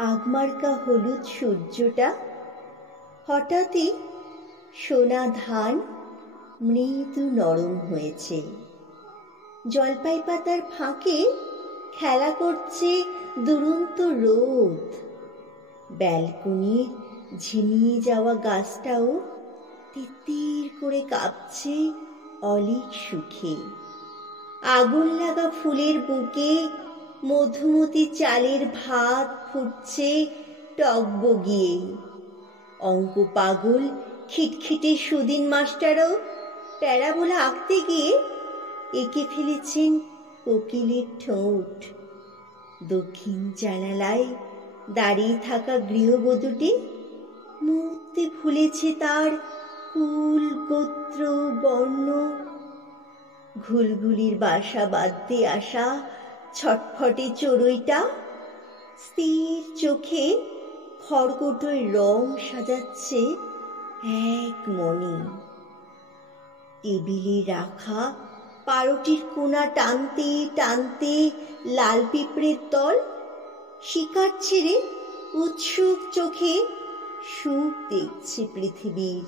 আগমার্কা হলুদ সূর্যটা হঠাৎই সোনা ধান মৃদু নরম হয়েছে। জলপাই পাতার ফাঁকে খেলা করছে দুরন্ত রোদ। ব্যালকনির ঝিমিয়ে যাওয়া গাছটাও তিত্তির করে কাঁপছে অলীক সুখে। আগুন লাগা ফুলের বুকে মধুমতি চালের ভাত ফুটছে টগবগিয়ে। অঙ্ক পাগল খিটখিটে সুদিন মাস্টারও প্যারাবোলা আঁকতে গিয়ে এঁকে ফেলেছেন কোকিলের ঠোঁট। দক্ষিণ জানালায় দাঁড়িয়ে থাকা গৃহবধূটি মুহূর্তে ভুলেছে তার কুল গোত্র বর্ণ। ঘুলঘুলির বাসা বাঁধতে আসা ছটফটে চড়ুইটা স্থির চোখে খড়কুটোয় রং সাজাচ্ছে এক মনে। টেবিলে রাখা পাউরুটির কোনা টানতে টানতে লাল পিঁপড়ের দল শিকার ছেড়ে উৎসুক চোখে সুখ দেখছে পৃথিবীর।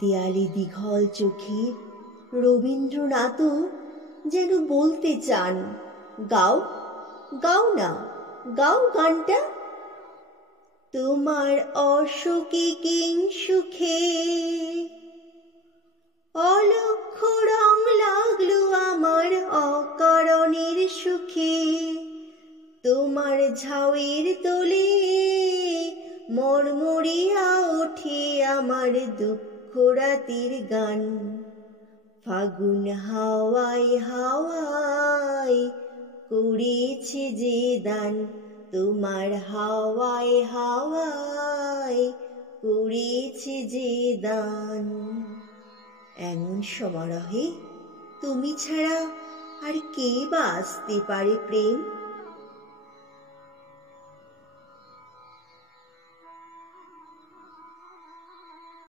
দেয়ালে দীঘল চোখের রবীন্দ্রনাথও যেন বলতে চান, গাও গাও না, গাও গানটা। তোমার অসুখে কিং সুখে অলক্ষ্য রং লাগলো আমার অকারণের সুখে। তোমার ঝাউয়ের দোলে মরমরিয়া ওঠে আমার দুঃখ রাতের গান। ফাগুন হাওয়ায় হাওয়ায় করেছে যে দান, তোমার হাওয়ায় হাওয়ায় করেছে যে দান। এমন সমারোহে তুমি ছাড়া আর কে বা আসতে পারে প্রেম?